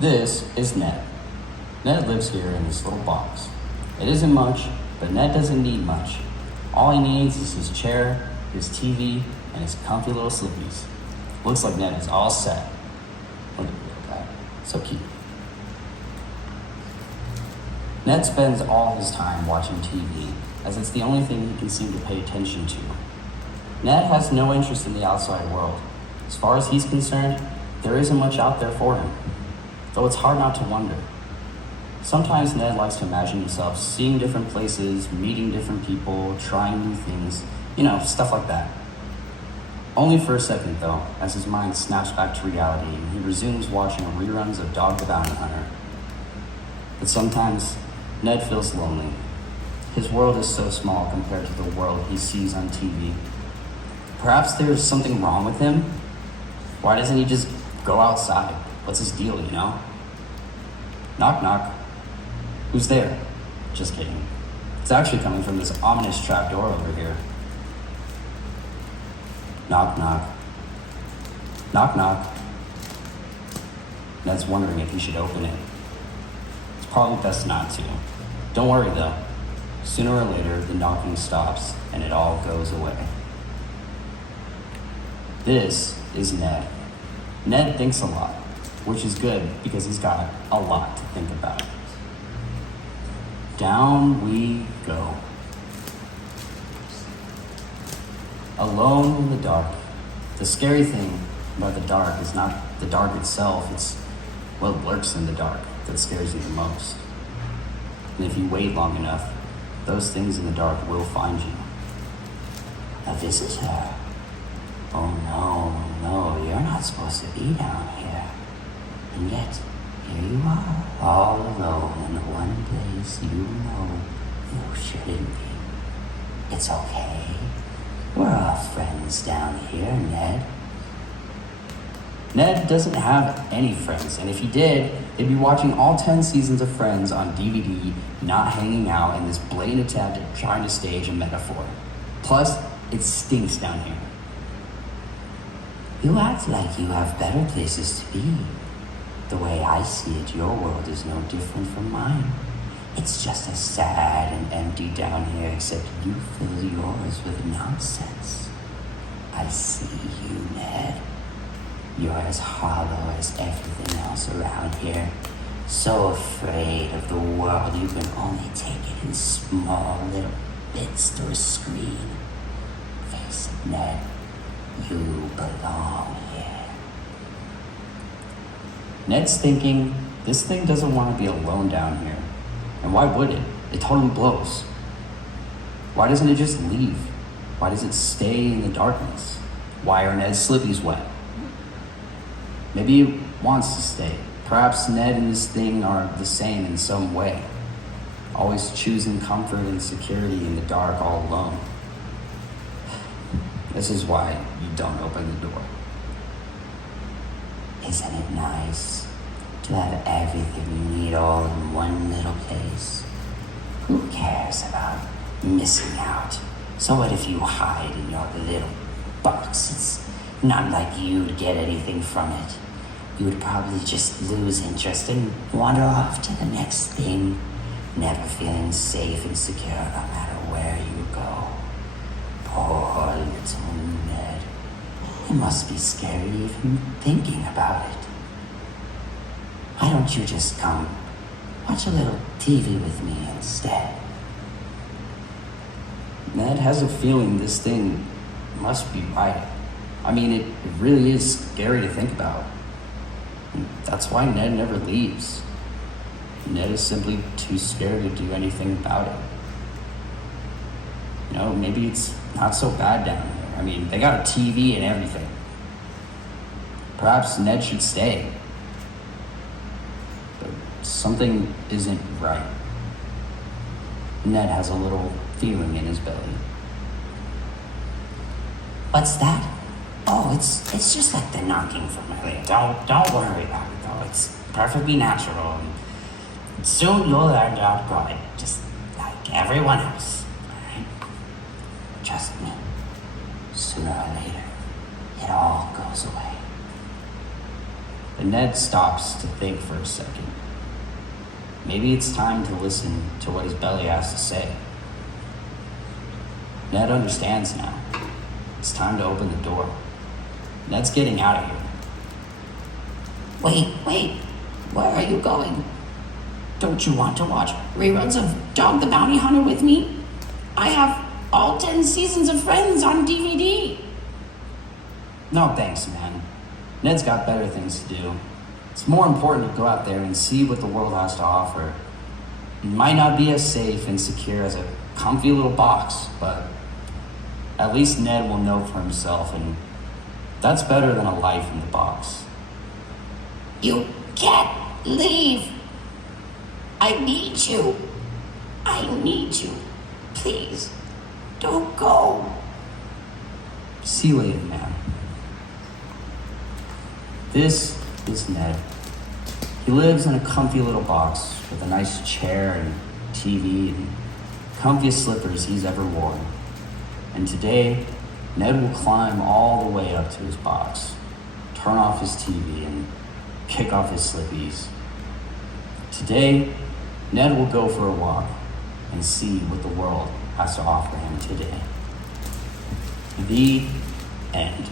This is Ned. Ned lives here in this little box. It isn't much, but Ned doesn't need much. All he needs is his chair, his TV, and his comfy little slippies. Looks like Ned is all set. Look at the little guy. So cute. Ned spends all his time watching TV, as it's the only thing he can seem to pay attention to. Ned has no interest in the outside world. As far as he's concerned, there isn't much out there for him, though it's hard not to wonder. Sometimes Ned likes to imagine himself seeing different places, meeting different people, trying new things, stuff like that. Only for a second though, as his mind snaps back to reality and he resumes watching reruns of Dog the Bounty Hunter. But sometimes, Ned feels lonely. His world is so small compared to the world he sees on TV. Perhaps there's something wrong with him? Why doesn't he just go outside? What's his deal, Knock, knock. Who's there? Just kidding. It's actually coming from this ominous trapdoor over here. Knock, knock. Knock, knock. Ned's wondering if he should open it. It's probably best not to. Don't worry though. Sooner or later, the knocking stops and it all goes away. This is Ned. Ned thinks a lot, which is good because he's got a lot to think about. Down we go. Alone in the dark. The scary thing about the dark is not the dark itself, it's what lurks in the dark that scares you the most. And if you wait long enough, those things in the dark will find you. A visitor? Oh no, you're not supposed to be down here. And yet, here you are, all alone in the one place you know you shouldn't be. It's okay. We're all friends down here, Ned. Ned doesn't have any friends, and if he did, they'd be watching all 10 seasons of Friends on DVD, not hanging out in this blatant attempt at trying to stage a metaphor. Plus, it stinks down here. You act like you have better places to be. The way I see it, your world is no different from mine. It's just as sad and empty down here, except you fill yours with nonsense. I see you, Ned. You're as hollow as everything else around here. So afraid of the world, you can only take it in small little bits through a screen. Face it, Ned. You belong here. Ned's thinking, this thing doesn't want to be alone down here. And why would it? It totally blows. Why doesn't it just leave? Why does it stay in the darkness? Why are Ned's slippies wet? Maybe it wants to stay. Perhaps Ned and this thing are the same in some way. Always choosing comfort and security in the dark all alone. This is why you don't open the door. Isn't it nice to have everything you need all in one little place? Who cares about missing out? So what if you hide in your little box? It's not like you'd get anything from it. You would probably just lose interest and wander off to the next thing, never feeling safe and secure no matter where you go. Poor little Ned. It must be scary even thinking about it. Why don't you just come watch a little TV with me instead? Ned has a feeling this thing must be right. I mean, it really is scary to think about. And that's why Ned never leaves. Ned is simply too scared to do anything about it. Maybe it's not so bad down here. I mean, they got a TV and everything. Perhaps Ned should stay. But something isn't right. Ned has a little feeling in his belly. What's that? Oh, it's just like the knocking from earlier. Don't worry about it though. It's perfectly natural. And soon you'll learn to outgrow it, just like everyone else. Alright? Trust me. Sooner or later, it all goes away. But Ned stops to think for a second. Maybe it's time to listen to what his belly has to say. Ned understands now. It's time to open the door. Ned's getting out of here. Wait, where are you going? Don't you want to watch reruns of Dog the Bounty Hunter with me? I have all 10 seasons of Friends on DVD. No thanks, man. Ned's got better things to do. It's more important to go out there and see what the world has to offer. It might not be as safe and secure as a comfy little box, but at least Ned will know for himself, and that's better than a life in the box. You can't leave. I need you. Please, don't go. See you later, man. This is Ned. He lives in a comfy little box with a nice chair and TV and comfiest slippers he's ever worn. And today, Ned will climb all the way up to his box, turn off his TV, and kick off his slippies. Today, Ned will go for a walk and see what the world has to offer him today. The end.